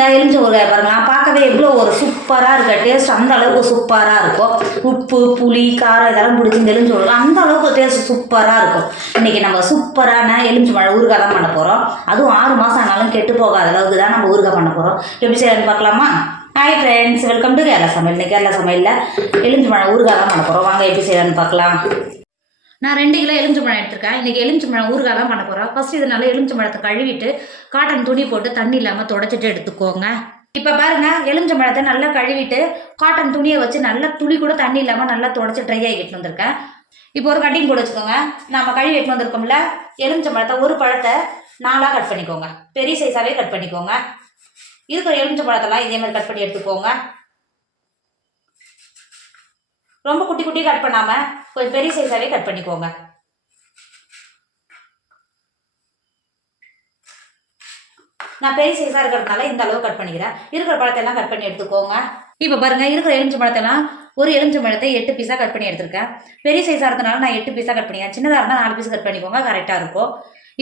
இந்த எலுமிச்சை ஊறுகாய் பாருங்களா பார்க்கவே எவ்வளோ ஒரு சூப்பராக இருக்க. டேஸ்ட் அந்த அளவுக்கு சூப்பராக இருக்கும். உப்பு புளி காரம் இதெல்லாம் பிடிச்சி இந்த எலுமிச்சை ஊறுகாய் அந்த அளவுக்கு டேஸ்ட் சூப்பராக இருக்கும். இன்றைக்கி நம்ம சூப்பரான எலுமிச்சை மழை ஊறுகாய் தான் பண்ண போகிறோம் அதுவும் ஆறு மாதம் ஆனாலும் கெட்டு போகாத அளவுக்கு தான் நம்ம ஊறுகாய் பண்ண போகிறோம் எப்படி செய்யலாம்னு பார்க்கலாமா? Hi friends welcome to Kerala சமையல். கேரளா சமையலில் எலுமிச்சை மழை ஊறுகாய் தான் பண்ண போகிறோம் வாங்க எப்படி செய்யலாம்னு பார்க்கலாம். நான் ரெண்டு கிலோ எலுமிச்சம்பழம் எடுத்திருக்கேன். இன்றைக்கி எலுமிச்சம்பழம் ஊறுகாலாம் பண்ண போகிறோம் ஃபஸ்ட் இதனால எலுமிச்சம்பழத்தை கழுவிட்டு காட்டன் துணி போட்டு தண்ணி இல்லாமல் தொடச்சிட்டு எடுத்துக்கோங்க. இப்போ பாருங்கள் எலுமிச்சம்பழத்தை நல்லா கழுவிட்டு காட்டன் துணியை வச்சு நல்லா துளி கூட தண்ணி இல்லாமல் நல்லா தொடச்சி ட்ரை ஆகிட்டு வந்திருக்கேன். இப்போ ஒரு கட்டிங் போட்டு வச்சுக்கோங்க. நம்ம கழுவி எடுத்து வந்திருக்கோம்ல எலுமிச்சம்பழத்தை ஒரு பழத்தை நாலாக கட் பண்ணிக்கோங்க. பெரிய சைஸாகவே கட் பண்ணிக்கோங்க. இருக்கிற எலுமிச்சம்பழத்தெல்லாம் இதே மாதிரி கட் பண்ணி எடுத்துக்கோங்க. ரொம்ப குட்டி குட்டி கட் பண்ணாமல் கொஞ்சம் பெரிய சைஸாகவே கட் பண்ணிக்கோங்க. நான் பெரிய சைஸாக இருக்கிறதுனால இந்த அளவு கட் பண்ணிக்கிறேன். இருக்கிற பழத்தெல்லாம் கட் பண்ணி எடுத்துக்கோங்க. இப்போ பாருங்க இருக்கிற எலுமிச்சை பழத்தெல்லாம் ஒரு எலுமிச்சை பழத்தை எட்டு பீஸாக கட் பண்ணி எடுத்திருக்கேன். பெரிய சைஸாக இருந்தனால நான் எட்டு பீஸாக கட் பண்ணிக்கிறேன். சின்னதாக இருந்தால் நாலு பீஸ் கட் பண்ணிக்கோங்க கரெக்டாக இருக்கும்.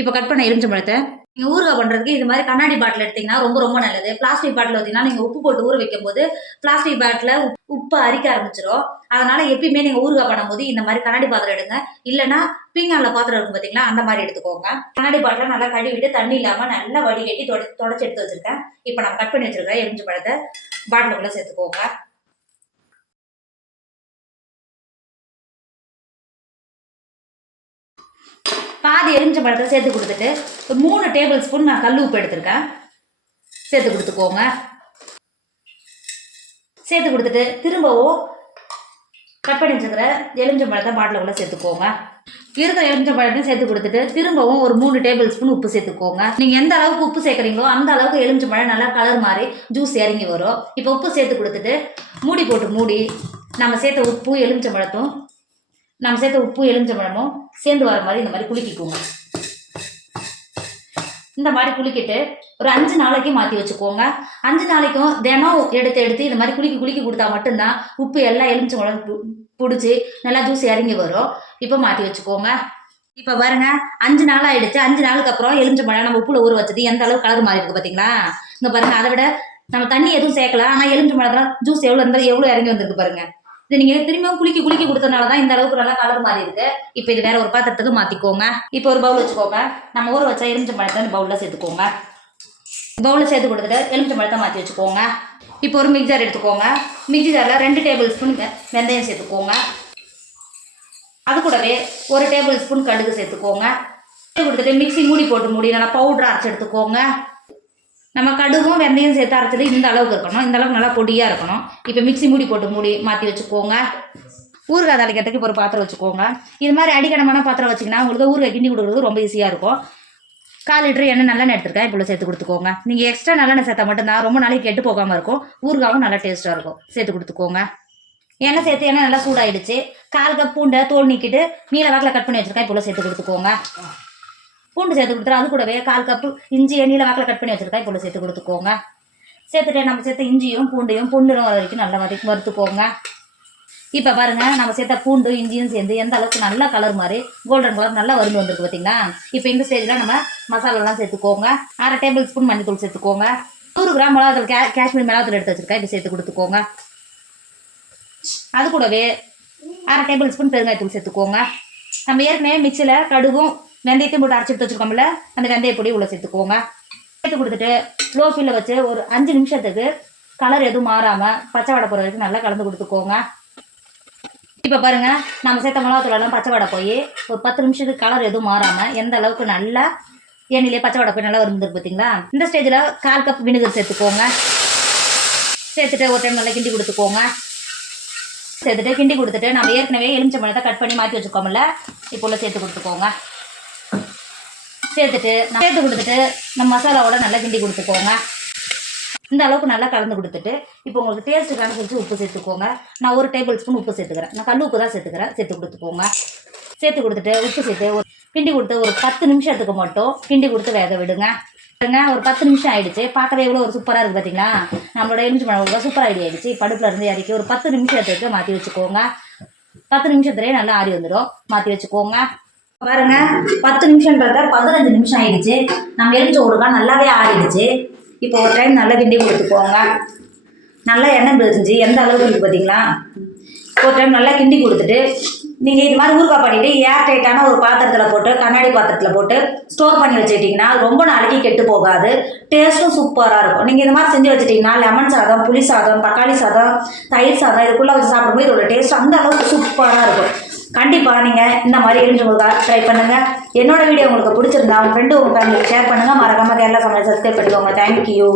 இப்போ கட் பண்ண எலுமிச்சை பழத்தை நீங்கள் ஊறுகாய் பண்ணுறதுக்கு இது மாதிரி கண்ணாடி பாட்டில் எடுத்தீங்கன்னா ரொம்ப ரொம்ப நல்லது. பிளாஸ்டிக் பாட்டில் பார்த்தீங்கன்னா நீங்கள் உப்பு போட்டு ஊற வைக்கும் போது பிளாஸ்டிக் பாட்டில் உப்பு அரிக்க ஆரம்பிச்சிடும் அதனால் எப்பயுமே நீங்கள் ஊறுகாய் பண்ணும்போது இந்த மாதிரி கண்ணாடி பாத்திரம் எடுங்க. இல்லைன்னா பீங்கானில் பாத்திரம் இருக்கும் பார்த்தீங்களா அந்த மாதிரி எடுத்துக்கோங்க. கண்ணாடி பாட்டில் நல்லா கழுவிட்டு தண்ணி இல்லாமல் நல்லா வடிகட்டி தொட தொடச்சி எடுத்து வச்சுருக்கேன். இப்போ நான் கட் பண்ணி வச்சுருக்கேன் எரிஞ்சு பழத்தை பாட்டிலுக்குள்ளே சேர்த்துக்கோங்க. பாதி எரிஞ்ச பழத்தை சேர்த்து கொடுத்துட்டு ஒரு மூணு டேபிள் ஸ்பூன் நான் கல் உப்பு எடுத்திருக்கேன். சேர்த்து கொடுத்துக்கோங்க. சேர்த்து கொடுத்துட்டு திரும்பவும் கட் பண்ணி வச்சுக்கிற எலுமிச்சம்பழத்தை பாட்டிலுக்குள்ளே சேர்த்துக்கோங்க. இருக்கிற எலுமிச்சம்பழத்தையும் சேர்த்து கொடுத்துட்டு திரும்பவும் ஒரு மூணு டேபிள் ஸ்பூன் உப்பு சேர்த்துக்கோங்க. நீங்கள் எந்த அளவுக்கு உப்பு சேர்க்குறீங்களோ அந்த அளவுக்கு எலுமிச்சம்பழம் நல்லா கலர் மாதிரி ஜூஸ் இறங்கி வரும். இப்போ உப்பு சேர்த்து கொடுத்துட்டு மூடி போட்டு மூடி நம்ம சேர்த்த உப்பு எலுமிச்சம்பழத்தும் நம்ம சேர்த்த உப்பு எலுமிச்சம்பழமும் சேர்ந்து வர மாதிரி இந்த மாதிரி குலுக்கிக்கோங்க. இந்த மாதிரி குளிக்கிட்டு ஒரு அஞ்சு நாளைக்கு மாற்றி வச்சுக்கோங்க. அஞ்சு நாளைக்கும் தினம் எடுத்து எடுத்து இந்த மாதிரி குலுக்கி குலுக்கி கொடுத்தா மட்டும்தான் உப்பு எல்லாம் எலுமிச்சம்பழம் பு- பிடிச்சி நல்லா ஜூஸ் இறங்கி வரும். இப்போ மாற்றி வச்சுக்கோங்க. இப்போ பாருங்க அஞ்சு நாள் ஆயிடுச்சு. அஞ்சு நாளுக்கு அப்புறம் எலுமிச்சம்பழம் நம்ம உப்புல ஊற வச்சது எந்த அளவுக்கு கலர் மாறி இருக்கு பார்த்தீங்களா இங்கே பாருங்க அதை விட நம்ம தண்ணி எதுவும் சேர்க்கல. ஆனால் எலுமிச்சம்பழத்தில் ஜூஸ் எவ்வளோ இருந்தால் எவ்வளோ இறங்கி வந்திருக்கு பாருங்க. இது நீங்கள் திரும்பியும் குளிக்க குலுக்கி கொடுத்தனால தான் இந்த அளவுக்கு நல்லா கலர் மாறி இருக்கு இப்போ இது வேற ஒரு பாத்திரத்துக்கு மாற்றிக்கோங்க இப்போ ஒரு பவுல் வச்சுக்கோங்க. நம்ம ஊற வச்ச எலுமிச்சம்பழத்தை அந்த பவுலில் சேர்த்துக்கோங்க. பவுலில் சேர்த்து கொடுத்துட்டு எலுமிச்சம்பழத்தை மாற்றி வச்சுக்கோங்க. இப்போ ஒரு மிக்சர் எடுத்துக்கோங்க. மிக்ஸி ஜாரில் ரெண்டு டேபிள் ஸ்பூன் வெந்தயம் சேர்த்துக்கோங்க. அது கூடவே ஒரு டேபிள் ஸ்பூன் கடுகு சேர்த்துக்கோங்க. சேர்த்து கொடுத்துட்டு மிக்சி மூடி போட்டு மூடி நல்லா பவுடர் அரைச்சி எடுத்துக்கோங்க. நம்ம கடுகும் வெந்தயம் சேர்த்து அரைச்சது இந்த அளவுக்கு இருக்கணும். இந்த அளவுக்கு நல்லா பொடியாக இருக்கணும். இப்போ மிக்ஸி மூடி போட்டு மூடி மாற்றி வச்சுக்கோங்க. ஊறுகாய் தலைக்கிறதுக்கு இப்போ ஒரு பாத்திரம் வச்சுக்கோங்க. இது மாதிரி அடிக்கடமான பாத்திரம் வச்சிங்கன்னா உங்களுக்கு ஊறுகாய் கிண்டி கொடுக்குறது ரொம்ப ஈஸியாக இருக்கும். கால் லிட்டர் எண்ணெய் நல்லெண்ணெய் எடுத்துருக்கேன். இப்போ சேர்த்து கொடுத்துக்கோங்க. நீங்கள் எக்ஸ்ட்ரா நல்லெண்ணெய் சேர்த்தா மட்டும்தான் ரொம்ப நாளைக்கு கெட்டு போகாமல் இருக்கும். ஊறுகாவும் நல்லா டேஸ்ட்டாக இருக்கும். சேர்த்து கொடுத்துக்கோங்க. எண்ணெய் சேர்த்து எண்ணெய் நல்லா சூடாயிடுச்சு. கால் கப் பூண்டை தோல் நீக்கிட்டு நீல வாக்கில் கட் பண்ணி வச்சுருக்கேன். இப்போ சேர்த்து கொடுத்துக்கோங்க. பூண்டு சேர்த்து கொடுத்துரு. அது கூடவே கால் கப்பு இஞ்சியை நீல வாக்கில் கட் பண்ணி வச்சுருக்கா. இப்போ சேர்த்து கொடுத்துக்கோங்க. சேர்த்துட்டு நம்ம சேர்த்த இஞ்சியும் பூண்டையும் பொண்ணுறம் வர வரைக்கும் நல்லா வதக்கி வறுத்துக்கோங்க. இப்போ பாருங்க நம்ம சேர்த்த பூண்டு இஞ்சியும் சேர்ந்து எந்த அளவுக்கு நல்லா கலர் மாதிரி கோல்டன் கலர் நல்லா வருந்து வந்திருக்கு பார்த்தீங்களா இப்போ இந்த ஸ்டேஜில் நம்ம மசாலாலாம் சேர்த்துக்கோங்க. அரை டேபிள் ஸ்பூன் மஞ்சத்தூள் சேர்த்துக்கோங்க. நூறு கிராம் மிளகாத்தூள் கே காஷ்மீர் மிளகாத்தூள் எடுத்து வச்சுருக்கேன் இப்போ சேர்த்து கொடுத்துக்கோங்க. அது கூடவே அரை டேபிள் ஸ்பூன் பெருங்காயத்தூள் சேர்த்துக்கோங்க. நம்ம ஏற்கனவே மிக்சியில் கடுகும் வெந்தயத்தையும் போட்டு அரைச்சி எடுத்து வச்சிருக்கோம்ல அந்த வெந்தய பொடி உள்ள சேர்த்துக்கோங்க சேர்த்து கொடுத்துட்டு லோ ஃபில்ல வச்சு ஒரு அஞ்சு நிமிஷத்துக்கு கலர் எதுவும் மாறாமல் பச்சை வடை போகிற வரைக்கும் நல்லா கலந்து கொடுத்துக்கோங்க. இப்போ பாருங்க நம்ம சேர்த்த மிளகாத்தூளெல்லாம் பச்சை வடை போய் ஒரு பத்து நிமிஷத்துக்கு கலர் எதுவும் மாறாமல் எந்த அளவுக்கு நல்லா எண்ணெயிலே பச்சை வடை போய் நல்லா வந்துருக்கு பார்த்தீங்களா இந்த ஸ்டேஜில் கால் கப் வினிகர் சேர்த்துக்கோங்க. சேர்த்துட்டு ஒரு டைம் நல்லா கிண்டி கொடுத்துக்கோங்க. சேர்த்துட்டு கிண்டி கொடுத்துட்டு நம்ம ஏற்கனவே எலுமிச்சம்பழத்தை கட் பண்ணி மாற்றி வச்சுக்கோமில்ல இப்போ உள்ள சேர்த்து கொடுத்துக்கோங்க. சேர்த்துட்டு நான் சேர்த்து கொடுத்துட்டு நம்ம மசாலாவோட நல்லா கிண்டி கொடுத்துக்கோங்க. இந்த அளவுக்கு நல்லா கலந்து கொடுத்துட்டு இப்போ உங்களுக்கு டேஸ்ட்டுக்கான கொஞ்சம் உப்பு சேர்த்துக்கோங்க. நான் ஒரு டேபிள் ஸ்பூன் உப்பு சேர்த்துக்கிறேன். நான் கல் உப்பு தான் சேர்த்துக்கிறேன். சேர்த்து கொடுத்துக்கோங்க. சேர்த்து கொடுத்துட்டு உப்பு சேர்த்து ஒரு கிண்டி கொடுத்து ஒரு பத்து நிமிஷத்துக்கு மட்டும் கிண்டி கொடுத்து வேக விடுங்க. ஒரு பத்து நிமிஷம் ஆயிடுச்சு. பார்க்கவே எவ்வளோ ஒரு சூப்பராக இருக்குது பார்த்தீங்களா நம்மளோட எலுமிச்சி பழம் சூப்பர் ஐடியா ஆயிடுச்சு. படுப்பில் இருந்து இறக்கி ஒரு பத்து நிமிஷத்துக்கு மாற்றி வச்சுக்கோங்க. பத்து நிமிஷத்துலேயே நல்லா ஆறி வந்துடும். மாற்றி வச்சுக்கோங்க. பாருங்க பத்து நிமிஷம்ன்றத பதினஞ்சு நிமிஷம் ஆயிடுச்சு. நம்ம எலுமிச்சை ஊறுகாய் நல்லாவே ஆறிடுச்சு. இப்போ ஒரு டைம் நல்லா கிண்டி கொடுத்துக்கோங்க நல்லா எண்ணெய் பிரிஞ்சு எந்த அளவுக்கு இருக்குது பார்த்தீங்களா ஒரு டைம் நல்லா கிண்டி கொடுத்துட்டு நீங்கள் இது மாதிரி ஊறுகாய் பண்ணிட்டு ஏர் டைட்டான ஒரு பாத்திரத்தில் போட்டு கண்ணாடி பாத்திரத்தில் போட்டு ஸ்டோர் பண்ணி வச்சுக்கிட்டிங்கன்னா ரொம்ப நாளைக்கு கெட்டு போகாது. டேஸ்ட்டும் சூப்பராக இருக்கும். நீங்கள் இது மாதிரி செஞ்சு வச்சுட்டிங்கன்னா லெமன் சாதம் புளி சாதம் தக்காளி சாதம் தயிர் சாதம் இதுக்குள்ளே வச்சு சாப்பிடும்போது இதோட டேஸ்ட் அந்த அளவுக்கு சூப்பராக இருக்கும். கண்டிப்பாக நீங்கள் இந்த மாதிரி எலுமிச்சை ட்ரை பண்ணுங்கள் என்னோட வீடியோ உங்களுக்கு பிடிச்சிருந்தா உங்கள் ஃப்ரெண்டு உங்கள் ஃபேமிலிக்கு ஷேர் பண்ணுங்கள் மறக்காமல் கேரளா சமையல் சப்ஸ்கிரைப் பண்ணிக்கோங்க. தேங்க்யூ